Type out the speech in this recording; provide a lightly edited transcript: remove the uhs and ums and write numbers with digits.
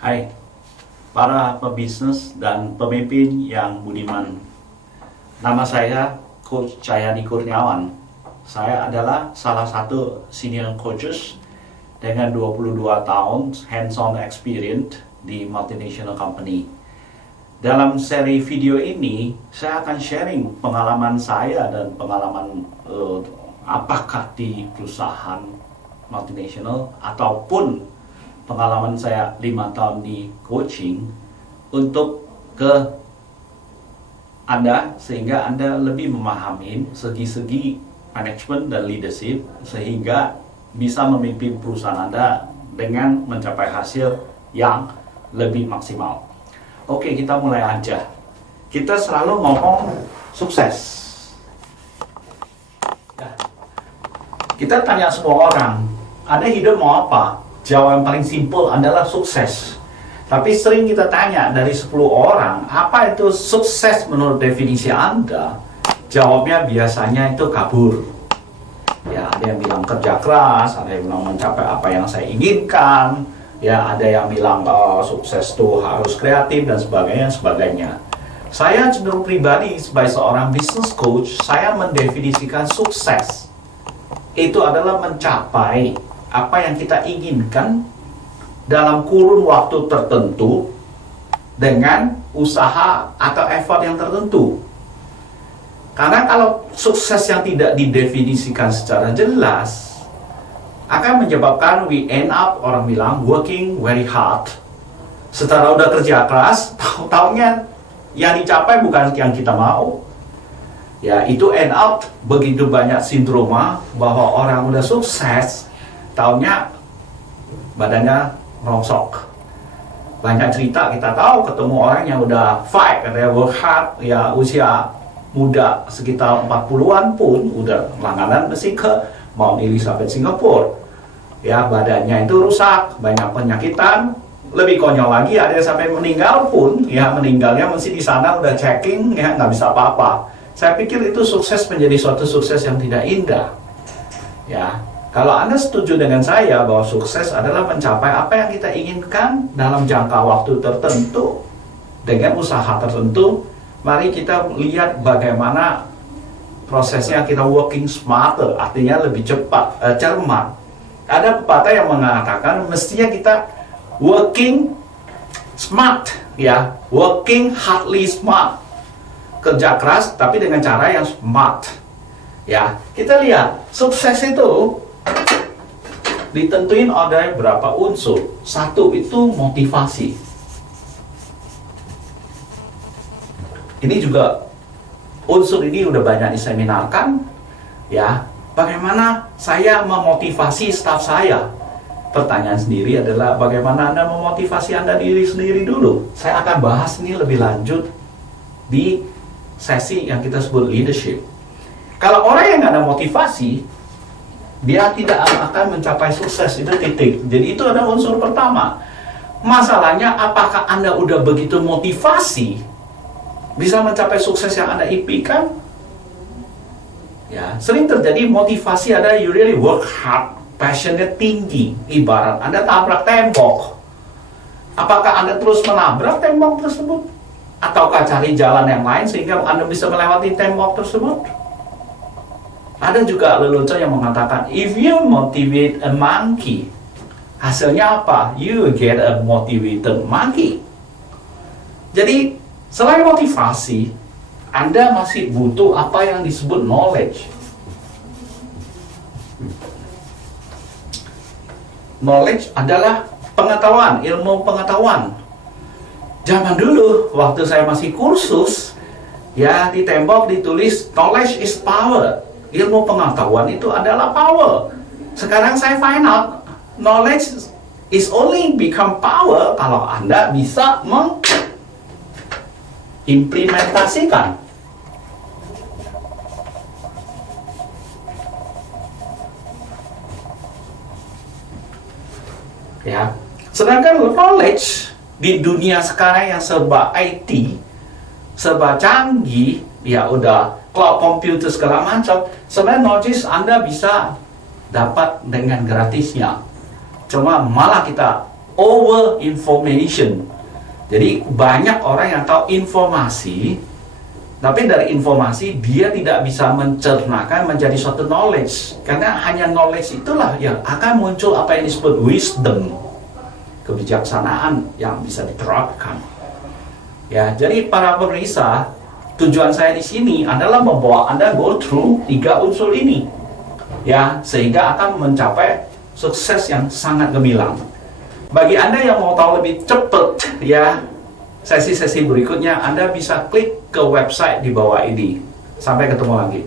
Hai, para pebisnis dan pemimpin yang budiman. Nama saya Coach Cahyadi Kurniawan. Saya adalah salah satu senior coaches dengan 22 tahun hands-on experience di multinational company. Dalam seri video ini, saya akan sharing pengalaman saya dan pengalaman apakah di perusahaan multinational ataupun pengalaman saya 5 tahun di coaching untuk ke Anda sehingga Anda lebih memahami segi-segi manajemen dan leadership sehingga bisa memimpin perusahaan Anda dengan mencapai hasil yang lebih maksimal. Oke, kita mulai aja. Kita selalu ngomong sukses. Ya. Kita tanya semua orang, Anda hidup mau apa? Jawaban paling simpel adalah sukses. Tapi sering kita tanya dari 10 orang, apa itu sukses menurut definisi Anda? Jawabnya biasanya itu kabur. Ya, ada yang bilang kerja keras, ada yang bilang mencapai apa yang saya inginkan, ya ada yang bilang sukses itu harus kreatif dan sebagainya. Saya cenderung pribadi sebagai seorang business coach, saya mendefinisikan sukses itu adalah mencapai apa yang kita inginkan dalam kurun waktu tertentu dengan usaha atau effort yang tertentu. Karena kalau sukses yang tidak didefinisikan secara jelas akan menyebabkan we end up, orang bilang, working very hard. Setelah udah kerja keras, tahu-taunya yang dicapai bukan yang kita mau. Ya, itu end up begitu banyak sindroma bahwa orang udah sukses, taunya badannya rongsok. Banyak cerita kita tahu ketemu orang yang udah fight, katanya work hard, ya usia muda sekitar 40-an pun udah langganan mesti ke Mount Elizabeth Singapura. Ya, badannya itu rusak, banyak penyakitan. Lebih konyol lagi ada yang sampai meninggal pun, ya meninggalnya mesti di sana udah checking, ya nggak bisa apa-apa. Saya pikir itu sukses menjadi suatu sukses yang tidak indah. Ya, kalau Anda setuju dengan saya bahwa sukses adalah mencapai apa yang kita inginkan dalam jangka waktu tertentu dengan usaha tertentu, mari kita lihat bagaimana prosesnya kita working smarter, artinya lebih cepat, cermat. Ada pepatah yang mengatakan mestinya kita working smart, ya, working hardly smart. Kerja keras tapi dengan cara yang smart. Ya, kita lihat sukses itu ditentuin oleh berapa unsur. Satu itu motivasi. Ini juga unsur ini udah banyak diseminarkan, ya. Bagaimana saya memotivasi staf saya? Pertanyaan sendiri adalah bagaimana Anda memotivasi Anda diri sendiri dulu. Saya akan bahas ini lebih lanjut di sesi yang kita sebut leadership. Kalau orang yang nggak ada motivasi, dia tidak akan mencapai sukses, itu titik. Jadi itu ada unsur pertama. Masalahnya apakah Anda udah begitu motivasi bisa mencapai sukses yang Anda impikan? Ya, sering terjadi motivasi ada you really work hard, passionnya tinggi. Ibarat Anda tabrak tembok. Apakah Anda terus menabrak tembok tersebut? Ataukah cari jalan yang lain sehingga Anda bisa melewati tembok tersebut? Ada juga lelucon yang mengatakan, if you motivate a monkey, hasilnya apa? You get a motivated monkey. Jadi, selain motivasi, Anda masih butuh apa yang disebut knowledge. Knowledge adalah pengetahuan, ilmu pengetahuan. Zaman dulu, waktu saya masih kursus, ya di tembok ditulis knowledge is power. Ilmu pengetahuan itu adalah power. Sekarang saya find out knowledge is only become power kalau Anda bisa mengimplementasikan. Ya, sedangkan knowledge di dunia sekarang yang serba IT, serba canggih, ya udah cloud computer segala macam, sebenarnya knowledge Anda bisa dapat dengan gratisnya. Cuma malah kita over information. Jadi banyak orang yang tahu informasi, tapi dari informasi dia tidak bisa mencernakan menjadi suatu knowledge. Karena hanya knowledge itulah yang akan muncul apa yang disebut wisdom, kebijaksanaan yang bisa diterapkan. Ya, jadi para pemirsa, tujuan saya di sini adalah membawa Anda go through 3 unsur ini, ya, sehingga akan mencapai sukses yang sangat gemilang. Bagi Anda yang mau tahu lebih cepat, ya, sesi-sesi berikutnya, Anda bisa klik ke website di bawah ini. Sampai ketemu lagi.